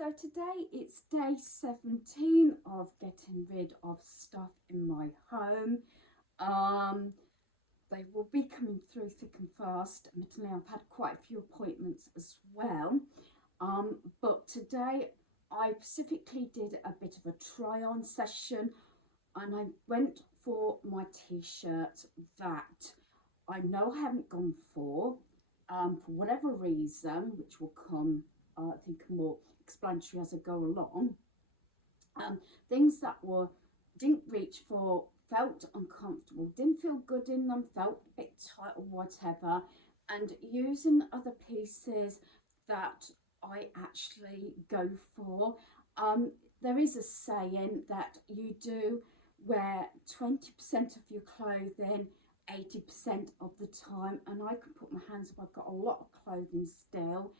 So today it's day 17 of getting rid of stuff in my home. Um, they will be coming through thick and fast. Admittedly, I've had quite a few appointments as well. But today I specifically did a bit of a try-on session and I went for my t-shirts that I know I haven't gone for whatever reason, which will come, I think, more explanatory as I go along. Um, Things that didn't reach for, felt uncomfortable, didn't feel good in them, felt a bit tight or whatever, and using other pieces that I actually go for. There is a saying that you do wear 20% of your clothing 80% of the time, and I can put my hands up, I've got a lot of clothing still,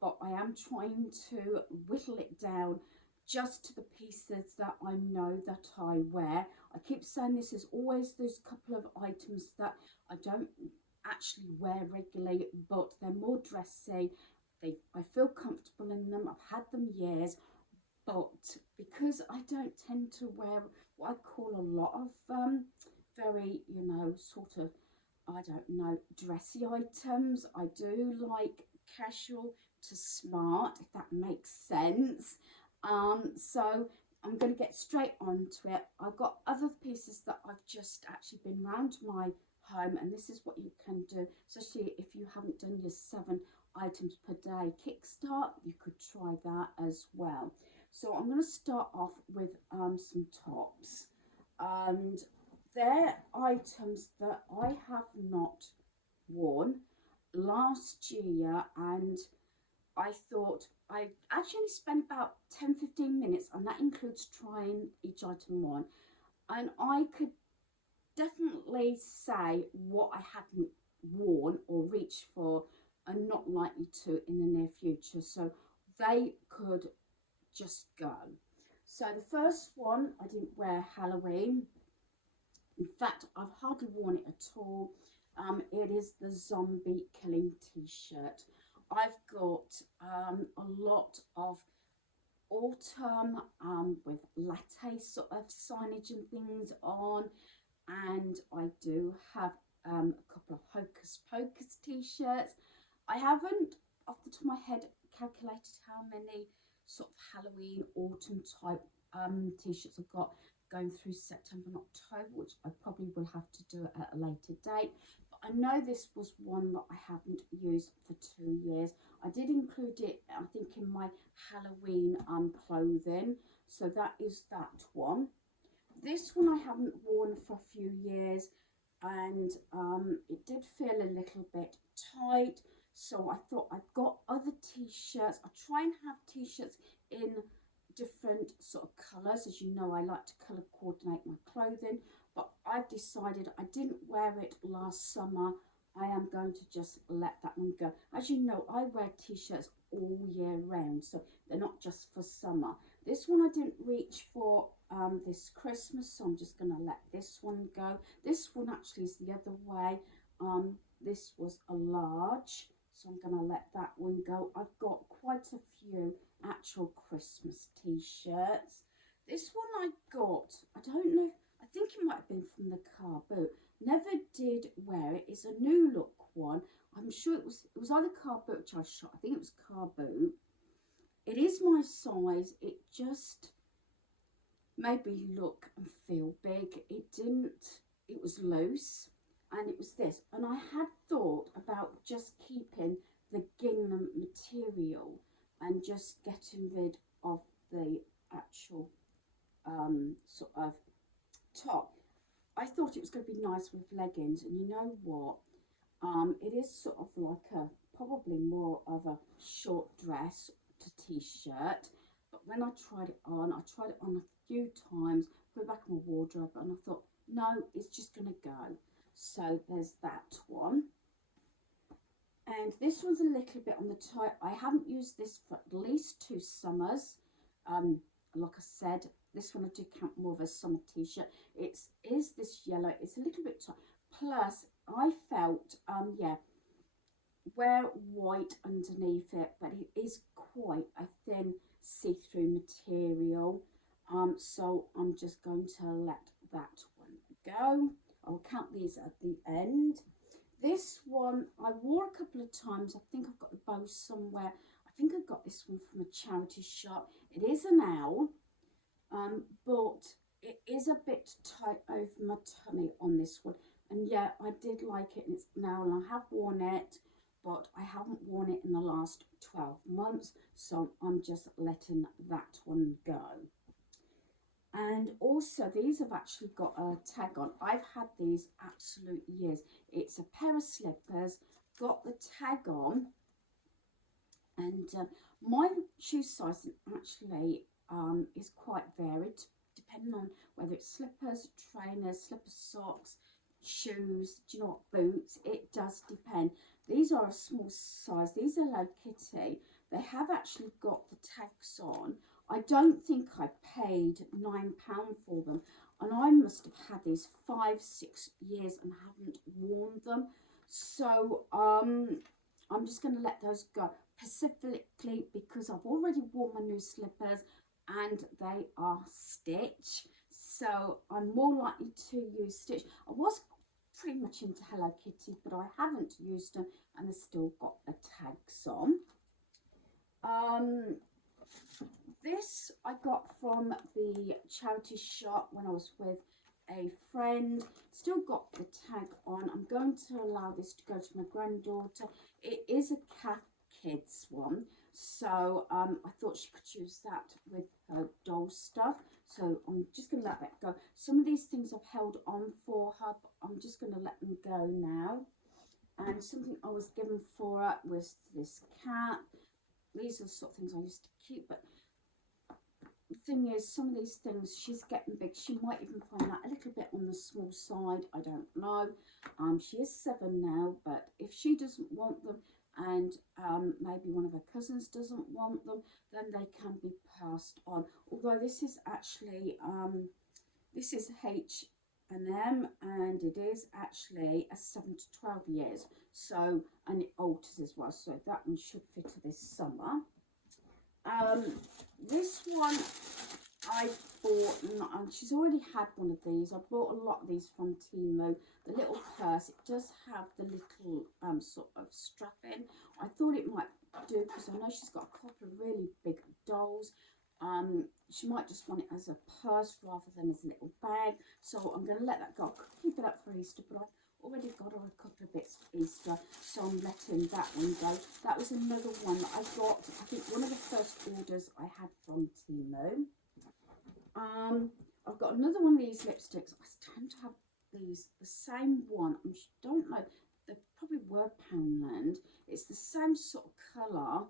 but I am trying to whittle it down just to the pieces that I know that I wear. I keep saying this is always those couple of items that I don't actually wear regularly, but they're more dressy. I feel comfortable in them. I've had them years, but because I don't tend to wear what I call a lot of very, sort of, I don't know, dressy items. I do like casual to smart, if that makes sense. So I'm going to get straight onto it. I've got other pieces that I've just actually been round my home, and this is what you can do, especially if you haven't done your 7 items per day kickstart. You could try that as well. So I'm going to start off with some tops, and they're items that I have not worn last year, and I thought I actually spent about 10-15 minutes, and that includes trying each item on, and I could definitely say what I hadn't worn or reached for and not likely to in the near future, so they could just go. So the first one, I didn't wear Halloween. In fact, I've hardly worn it at all. It is the zombie killing t-shirt. I've got a lot of autumn with latte sort of signage and things on, and I do have a couple of Hocus Pocus t-shirts. I haven't, off the top of my head, calculated how many sort of Halloween autumn type t-shirts I've got going through September and October, which I probably will have to do at a later date. But I know this was one that I haven't used for 2 years. I did include it, I think, in my Halloween clothing, so that is that one. This one I haven't worn for a few years, and it did feel a little bit tight, so I thought I've got other t-shirts. I try and have t-shirts in different sort of colours. As you know, I like to colour coordinate my clothing, but I've decided I didn't wear it last summer. I am going to just let that one go. As you know, I wear t-shirts all year round, so they're not just for summer. This one I didn't reach for this Christmas, so I'm just going to let this one go. This one actually is the other way. This was a large, so I'm going to let that one go. I've got quite a few actual Christmas t-shirts. This one I got, I don't know, I think it might have been from the car boot. Never did wear it. It's a new look one. I'm sure it was either car boot which I shot. I think it was car boot. It is my size. It just made me look and feel big. It didn't, it was loose, and it was this. And I had thought about just keeping the gingham material and just getting rid of the actual sort of top. I thought it was going to be nice with leggings, and you know what? It is sort of like a, probably more of a short dress to t-shirt. But when I tried it on a few times, put it back in my wardrobe, and I thought, no, it's just going to go. So there's that one. And this one's a little bit on the tight. I haven't used this for at least 2 summers. Like I said, this one I do count more of a summer t-shirt. It is this yellow. It's a little bit tight. Plus, I felt, yeah, wear white underneath it, but it is quite a thin see-through material. So I'm just going to let that one go. I'll count these at the end. This one I wore a couple of times. I think I've got the bow somewhere. I think I got this one from a charity shop. It is an owl, but it is a bit tight over my tummy on this one. And yeah, I did like it. It's now, and I have worn it, but I haven't worn it in the last 12 months. So I'm just letting that one go. And also these have actually got a tag on. I've had these absolute years. It's a pair of slippers, got the tag on, and my shoe size actually is quite varied depending on whether it's slippers, trainers, slipper socks, shoes, do you know what, boots. It does depend. These are a small size. These are Low Kitty. They have actually got the tags on. I don't think I paid £9 for them, and I must have had these 5-6 years and haven't worn them. So I'm just going to let those go, specifically because I've already worn my new slippers and they are Stitch, so I'm more likely to use Stitch. I was pretty much into Hello Kitty, but I haven't used them and they've still got the tags on. This I got from the charity shop when I was with a friend. Still got the tag on. I'm going to allow this to go to my granddaughter. It is a cat kids one, so I thought she could use that with her doll stuff. So I'm just going to let that go. Some of these things I've held on for her, but I'm just going to let them go now. And something I was given for her was this cat. These are the sort of things I used to keep, but the thing is, some of these things, she's getting big. She might even find that a little bit on the small side. I don't know. She is 7 now, but if she doesn't want them and maybe one of her cousins doesn't want them, then they can be passed on. Although this is actually, this is H&M, and it is actually a 7 to 12 years. So, and it alters as well. So that one should fit her this summer. This one I bought, and she's already had one of these. I bought a lot of these from Temu. The little purse, it does have the little sort of strap in. I thought it might do because I know she's got a couple of really big dolls. She might just want it as a purse rather than as a little bag. So I'm going to let that go. I could keep it up for Easter, but I've already got her a couple of bits for Easter, so I'm letting that one go. That was another one that I got, I think one of the first orders I had from Temu. I've got another one of these lipsticks. I tend to have these, the same one. I don't know, they probably were Poundland. It's the same sort of colour,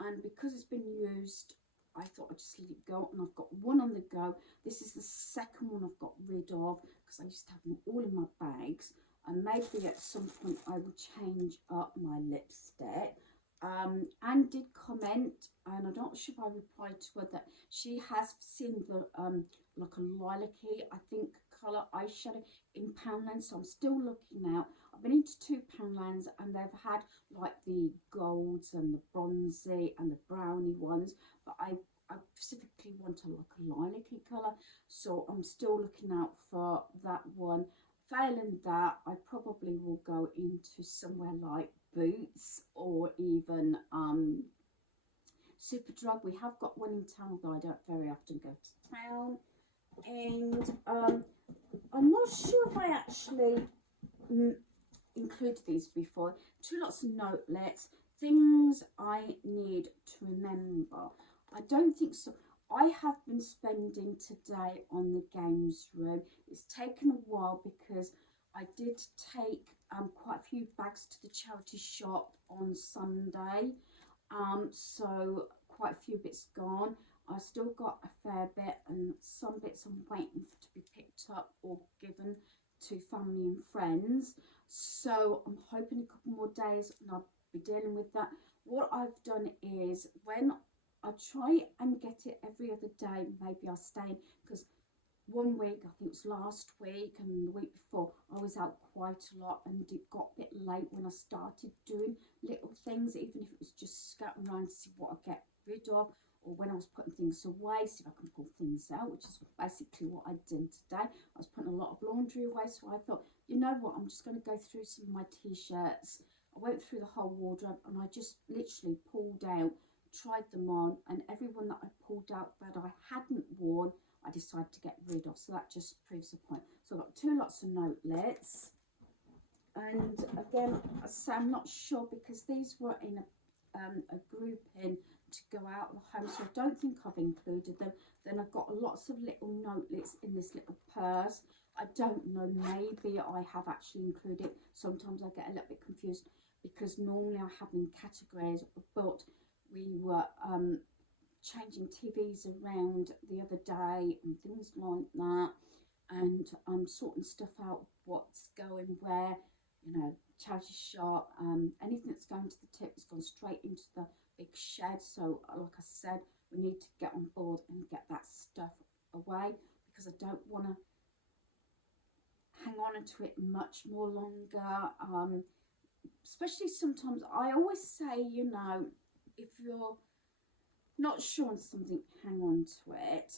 and because it's been used, I thought I'd just let it go, and I've got one on the go. This is the second one I've got rid of because I used to have them all in my bags, and maybe at some point I will change up my lipstick. Anne did comment, and I'm not sure if I replied to her, that she has seen the like a lilac-y, I think, colour eyeshadow in Poundland, so I'm still looking out. I've been into 2 Poundlands, and they've had like the golds and the bronzy and the brownie ones, but I specifically want like a lilac-y colour, so I'm still looking out for that one. Failing that, I probably will go into somewhere like Boots or even Superdrug. We have got one in town, although I don't very often go to town. And I'm not sure if I actually included these before. 2 lots of notelets, things I need to remember. I don't think so. I have been spending today on the games room. It's taken a while because I did take quite a few bags to the charity shop on Sunday. So quite a few bits gone. I've still got a fair bit, and some bits I'm waiting to be picked up or given to family and friends. So I'm hoping a couple more days and I'll be dealing with that. What I've done is, when I try and get it every other day, maybe I'll stay in, because one week, I think it was last week and the week before, I was out quite a lot, and it got a bit late when I started doing little things, even if it was just scouting around to see what I get rid of, or when I was putting things away, see if I can pull things out, which is basically what I'd done today. I was putting a lot of laundry away, so I thought, you know what, I'm just going to go through some of my t-shirts. I went through the whole wardrobe and I just literally pulled out, tried them on, and everyone that I pulled out that I hadn't worn, I decided to get rid of. So that just proves the point. So I've got 2 lots of notelets, and again, I say I'm not sure because these were in a grouping to go out of the home, so I don't think I've included them. Then I've got lots of little notelets in this little purse. I don't know, maybe I have actually included. Sometimes I get a little bit confused because normally I have them in categories, but we were changing TVs around the other day and things like that, and I'm sorting stuff out, what's going where, you know, charity shop, anything that's going to the tip has gone straight into the big shed. So like I said, we need to get on board and get that stuff away, because I don't want to hang on to it much more longer. Especially sometimes, I always say, you know, if you're not sure on something, hang on to it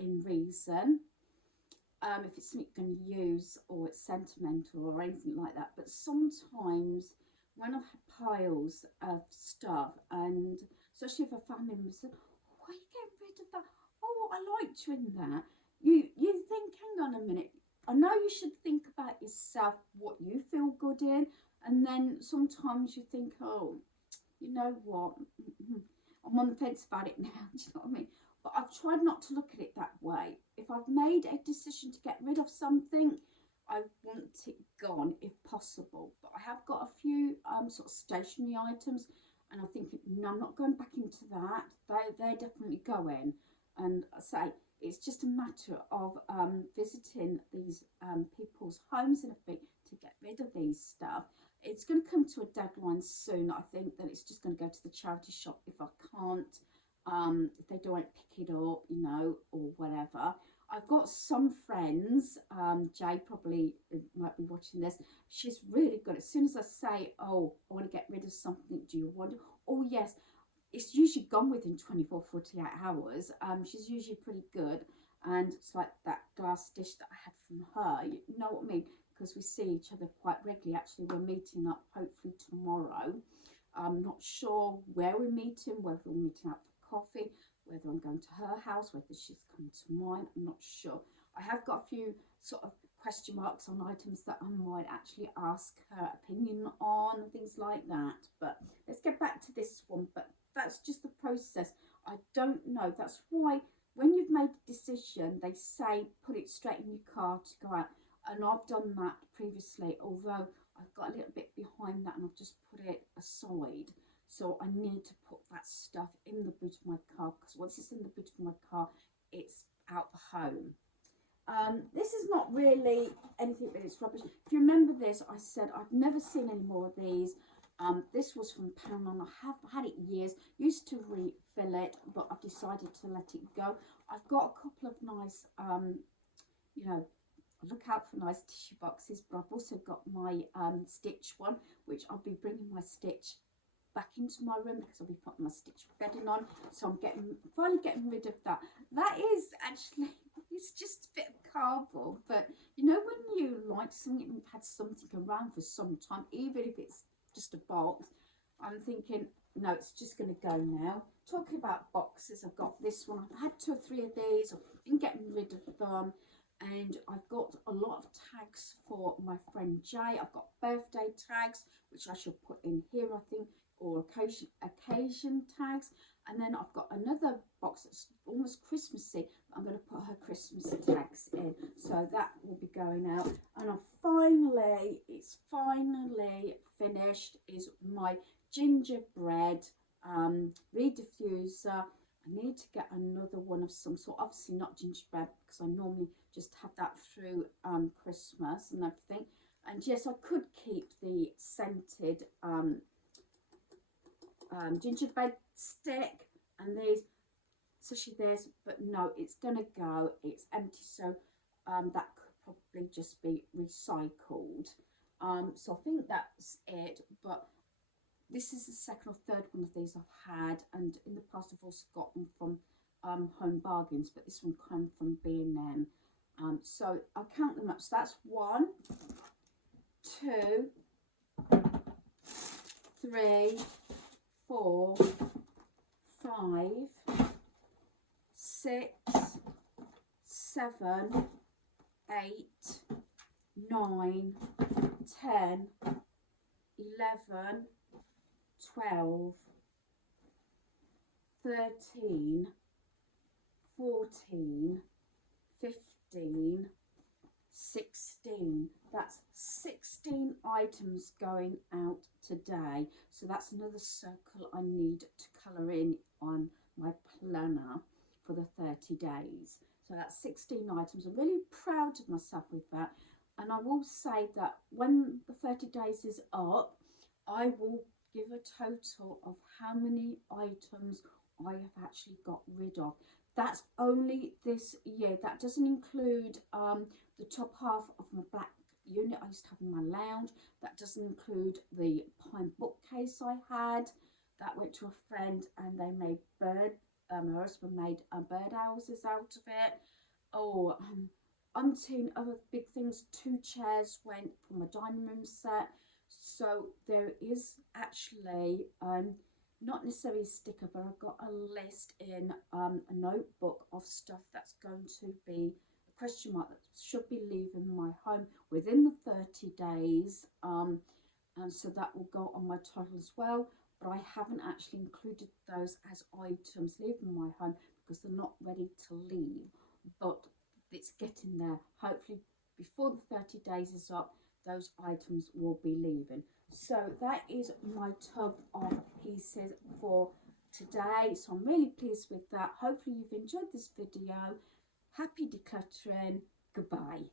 in reason. If it's something you're going to use, or it's sentimental or anything like that. But sometimes when I've had piles of stuff, and especially if a family member said, oh, why are you getting rid of that? Oh, I liked you in that. You think, hang on a minute, I know you should think about yourself, what you feel good in, and then sometimes you think, oh, you know what, I'm on the fence about it now, do you know what I mean? But I've tried not to look at it that way. If I've made a decision to get rid of something, I want it gone if possible. But I have got a few sort of stationery items, and I think, no, I'm not going back into that. They're definitely going. And I say, it's just a matter of visiting these people's homes and everything to get rid of these stuff. It's going to come to a deadline soon. I think that it's just going to go to the charity shop if I can't, if they don't pick it up, you know, or whatever. I've got some friends, Jay probably might be watching this. She's really good. As soon as I say, oh, I want to get rid of something, do you want it? Oh, yes. It's usually gone within 24, 48 hours. She's usually pretty good. And it's like that glass dish that I had from her. You know what I mean? Because we see each other quite regularly. Actually, we're meeting up hopefully tomorrow. I'm not sure where we're meeting, whether we're meeting up for coffee, whether I'm going to her house, whether she's coming to mine. I'm not sure. I have got a few sort of question marks on items that I might actually ask her opinion on and things like that. But let's get back to this one. But that's just the process. I don't know. That's why when you've made a decision, they say put it straight in your car to go out. And I've done that previously, although I've got a little bit behind that and I've just put it aside. So I need to put that stuff in the boot of my car, because once it's in the boot of my car, it's out the home. This is not really anything, but it's rubbish. If you remember this, I said I've never seen any more of these. This was from Poundland. I have had it years, used to refill it, but I've decided to let it go. I've got a couple of nice, you know, look out for nice tissue boxes, but I've also got my Stitch one, which I'll be bringing my Stitch back into my room because I'll be putting my Stitch bedding on. So I'm finally getting rid of that. That is actually, it's just a bit of cardboard, but you know when you like something and you've had something around for some time, even if it's just a box, I'm thinking, no, it's just going to go now. Talking about boxes, I've got this one. I've had 2 or 3 of these. I've been getting rid of them. And I've got a lot of tags for my friend Jay. I've got birthday tags, which I shall put in here, I think, or occasion tags. And then I've got another box that's almost Christmassy. I'm going to put her Christmas tags in. So that will be going out. And it's finally finished, is my gingerbread reed diffuser. I need to get another one of some sort. Obviously not gingerbread, because I normally just have that through Christmas and everything. And yes, I could keep the scented gingerbread stick and these. especially this, but no, it's gonna go, it's empty, so that could probably just be recycled. So I think that's it, but this is the second or third one of these I've had, and in the past I've also got them from Home Bargains, but this one came from B&M. So I'll count them up. So that's 1, 2, 3, 4, 5, 6, 7, 8, 9, 10, 11, 12, 13, 14, 15, 16. That's 16 items going out today. So that's another circle I need to colour in on my planner for the 30 days. So that's 16 items. I'm really proud of myself with that. And I will say that when the 30 days is up, I will give a total of how many items I have actually got rid of. That's only this year. That doesn't include the top half of my black unit I used to have in my lounge. That doesn't include the pine bookcase I had. That went to a friend and they made her husband made bird houses out of it. Oh, umpteen other big things. 2 chairs went for my dining room set. So there is actually not necessarily a sticker, but I've got a list in a notebook of stuff that's going to be a question mark that should be leaving my home within the 30 days. And so that will go on my total as well. But I haven't actually included those as items leaving my home because they're not ready to leave. But it's getting there. Hopefully before the 30 days is up, those items will be leaving. So that is my tub of pieces for today. So I'm really pleased with that. Hopefully you've enjoyed this video. Happy decluttering. Goodbye.